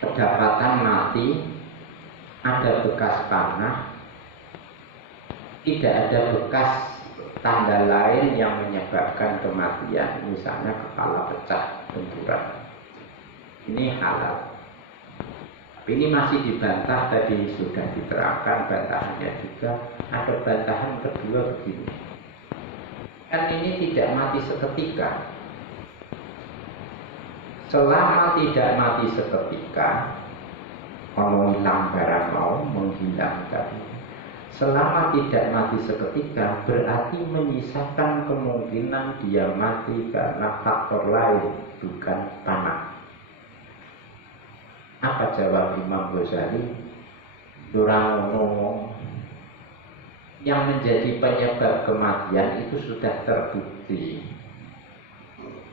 kedapatan mati, ada bekas panah, tidak ada bekas tanda lain yang menyebabkan kematian, misalnya kepala pecah benturan. Ini halal. Tapi ini masih dibantah, tadi sudah diterangkan bantahannya juga. Ada bantahan kedua begini. Kan ini tidak mati seketika. Selama tidak mati seketika, kalau hilang barang mau menghilang tadi. Selama tidak mati seketika, berarti menyisakan kemungkinan dia mati karena faktor lain, bukan panah. Apa jawab Imam Ghazali? Orang ngomong yang menjadi penyebab kematian itu sudah terbukti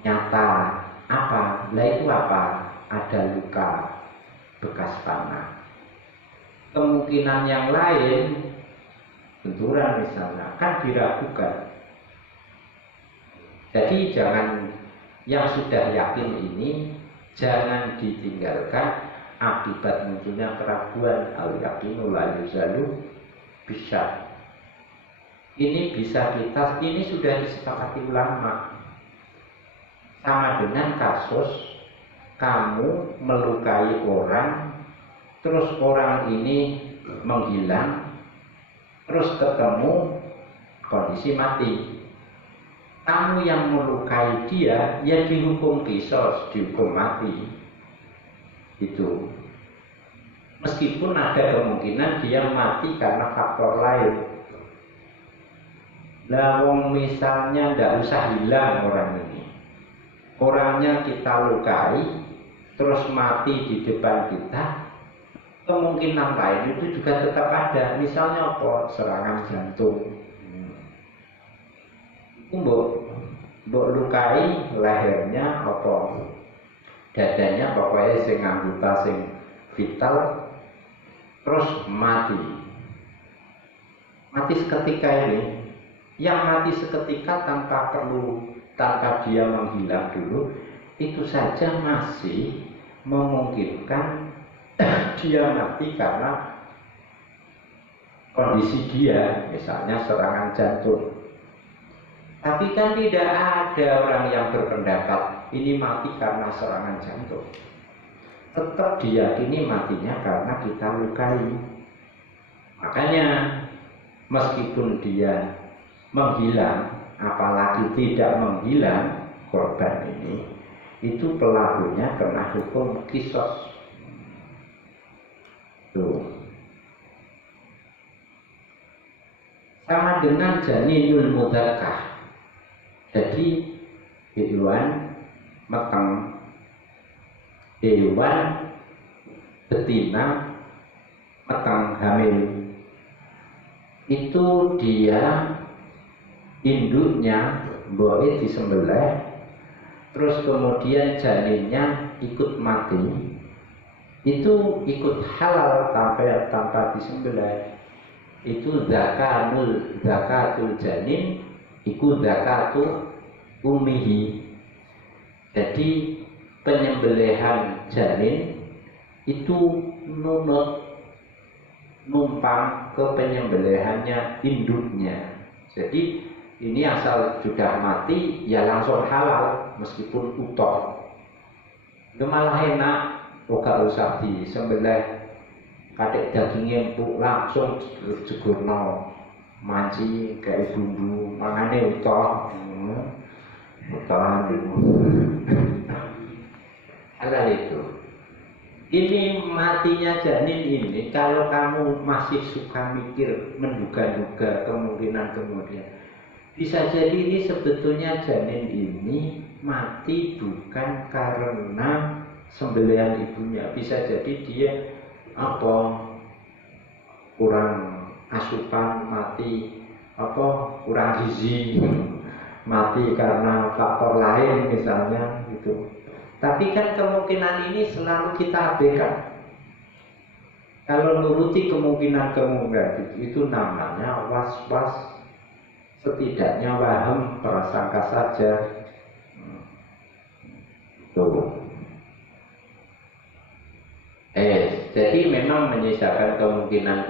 nyata. Apa? Lah itu apa? Ada luka bekas panah. Kemungkinan yang lain, benturan misalnya, kan diragukan. Jadi jangan, yang sudah yakin ini jangan ditinggalkan akibat munculnya keraguan. Al-yaqinu la yuzalu bisyak. Ini bisa kita, ini sudah disepakati ulama. Sama dengan kasus kamu melukai orang, terus orang ini menghilang, terus ketemu kondisi mati. Kamu yang melukai dia, ya dihukum qisas, dihukum mati. Itu. Meskipun ada kemungkinan dia mati karena faktor lain. Lah wong misalnya tidak usah hilang orang ini. Orangnya kita lukai, terus mati di depan kita, kemungkinan lain itu juga tetap ada. Misalnya apa? Serangan jantung. Mbok lukai lehernya apa? Dadanya pokoknya sing anggota sing vital, terus mati. Mati seketika ini. Yang mati seketika tanpa dia menghilang dulu, itu saja masih memungkinkan dia mati karena kondisi dia, misalnya serangan jantung. Tapi kan tidak ada orang yang berpendapat ini mati karena serangan jantung. Tetap diyakini matinya karena kita lukai. Makanya meskipun dia menghilang, apalagi tidak menghilang korban ini, itu pelakunya kena hukum qisas. Tuh. Sama dengan janinul mudzakkar. Jadi hewan meteng, hewan betina meteng hamil, itu dia induknya boleh disembelih, terus kemudian janinnya ikut mati, itu ikut halal tanpa disembelih. Itu zakatul janin, ikut zakatul ummihi. Jadi penyembelihan janin itu numpang ke penyembelihannya induknya. Jadi ini asal sudah mati ya langsung halal meskipun utuh. Itu malah enak, gak usah disembelih, kadek dagingnya empuk langsung jegurno, manci kayak bumbu, mangane utuh. Halal itu. Ini matinya janin ini, kalau kamu masih suka mikir, menduga-duga kemungkinan, bisa jadi ini sebetulnya janin ini mati bukan karena sembelihan ibunya. Bisa jadi dia kurang asupan, mati kurang gizi, mati karena faktor lain misalnya gitu. Tapi kan kemungkinan ini selalu kita abaikan. Kalau nuruti kemungkinan itu namanya was-was, setidaknya waham, prasangka saja. Tuh. Jadi memang menyisakan kemungkinan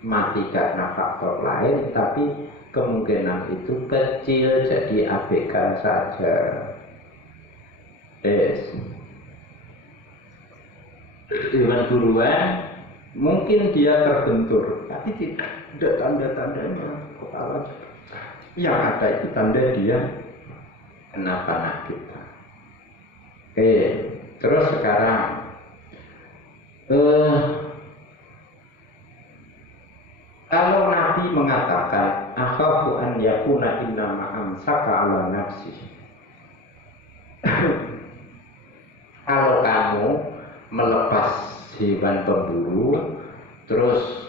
mati karena faktor lain, tapi kemungkinan itu kecil, jadi abaikan saja. Hewan buruan mungkin dia terbentur, tapi tidak ada tanda-tandanya kepala. Yang ada itu tanda dia kena panah kita. Oke, terus sekarang kalau Nabi mengatakan akhafu an yakuna innama amsaka ala nafsi. Kalau kamu melepas hewan pemburu, terus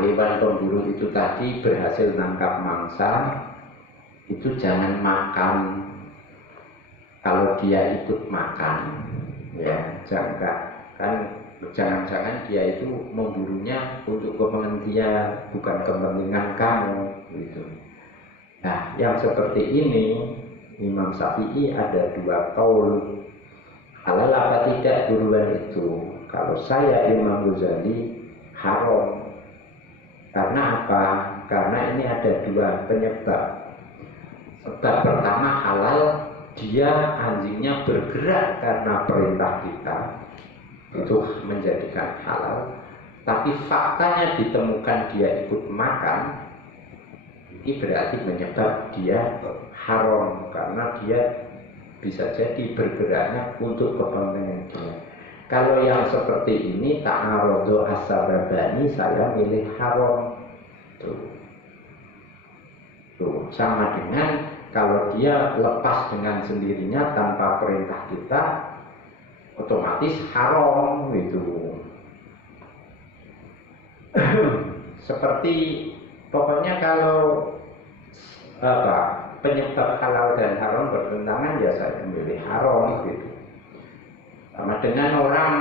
hewan pemburu itu tadi berhasil nangkap mangsa, itu jangan makan. Kalau dia ikut makan, ya jangan-jangan dia itu memburunya untuk kepentingan dia, bukan kepentingan kamu, gitu. Nah, yang seperti ini Imam Syafi'i ada dua qaul. Halal apa tidak buruan itu? Kalau saya Imam Ghazali haram. Karena apa? Karena ini ada dua penyebab. Sebab pertama halal, dia anjingnya bergerak karena perintah kita, itu menjadikan halal. Tapi faktanya ditemukan dia ikut makan, ini berarti menyebab dia haram, karena dia bisa jadi bergeraknya untuk kepentingan dia. Kalau yang seperti ini ta'arodo as-sababani, saya milih haram. Tuh, sama dengan kalau dia lepas dengan sendirinya tanpa perintah kita, otomatis haram gitu. Seperti pokoknya kalau penyebab halal dan haram bertentangan, ya saya memilih haram gitu. Sama dengan orang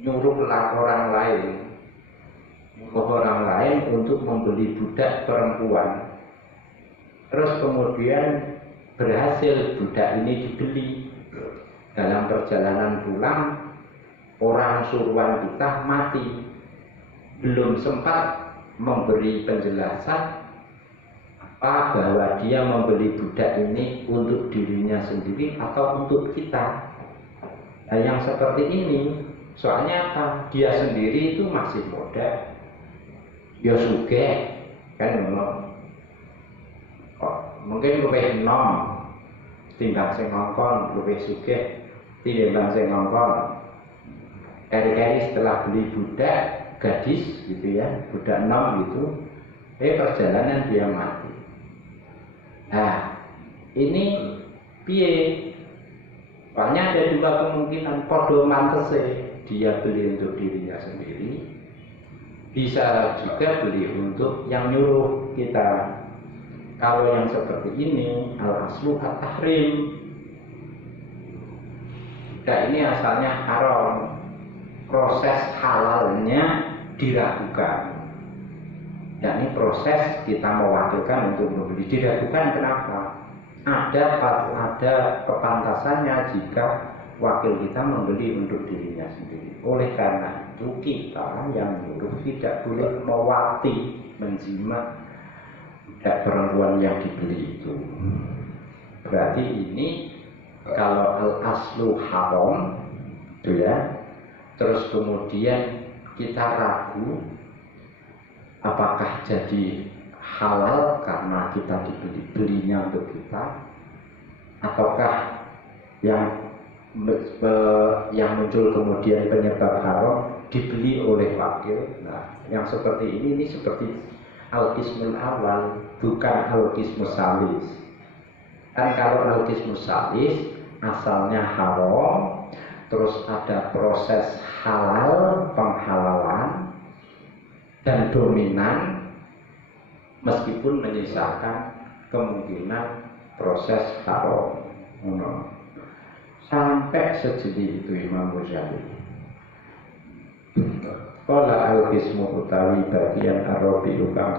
nyuruh orang lain untuk membeli budak perempuan. Terus kemudian berhasil budak ini dibeli. Dalam perjalanan pulang, orang suruhan kita mati. Belum sempat memberi penjelasan bahwa dia membeli budak ini untuk dirinya sendiri atau untuk kita. Nah, yang seperti ini, soalnya apa? Dia sendiri itu masih muda, dia sugih, kan memang. Mungkin lebih enom timbang sing ngongkon, lebih sugih timbang sing ngongkon. Kari-kari setelah beli budak gadis gitu ya, budak enom gitu, perjalanan dia mati. Nah, ini piye? Soalnya ada dua kemungkinan, podo mantese dia beli untuk dirinya sendiri, bisa juga beli untuk yang nyuruh kita. Kalau yang seperti ini, al-aslu at-tahrim. Nah, ini asalnya haram. Proses halalnya diragukan. Yakni proses kita mewakilkan untuk membeli diragukan. Kenapa? Ada kepantasannya jika wakil kita membeli untuk dirinya sendiri. Oleh karena itu kita yang nyuruh tidak boleh mewati, menjimat budak perempuan yang dibeli itu. Berarti ini kalau al-aslu haram, itu ya. Terus kemudian kita ragu apakah jadi halal karena kita belinya untuk kita, ataukah yang muncul kemudian penyebab haram dibeli oleh wakil. Nah, yang seperti ini seperti al-qismul awal, bukan al-qismus salis. Kan kalau al-qismus salis asalnya haram, terus ada proses halal, penghalalan dan dominan, meskipun menyisakan kemungkinan proses haram. Sampai sejeli itu Imam Ghazali. Qala al-qismu utawi bagian ar-rabi'u kang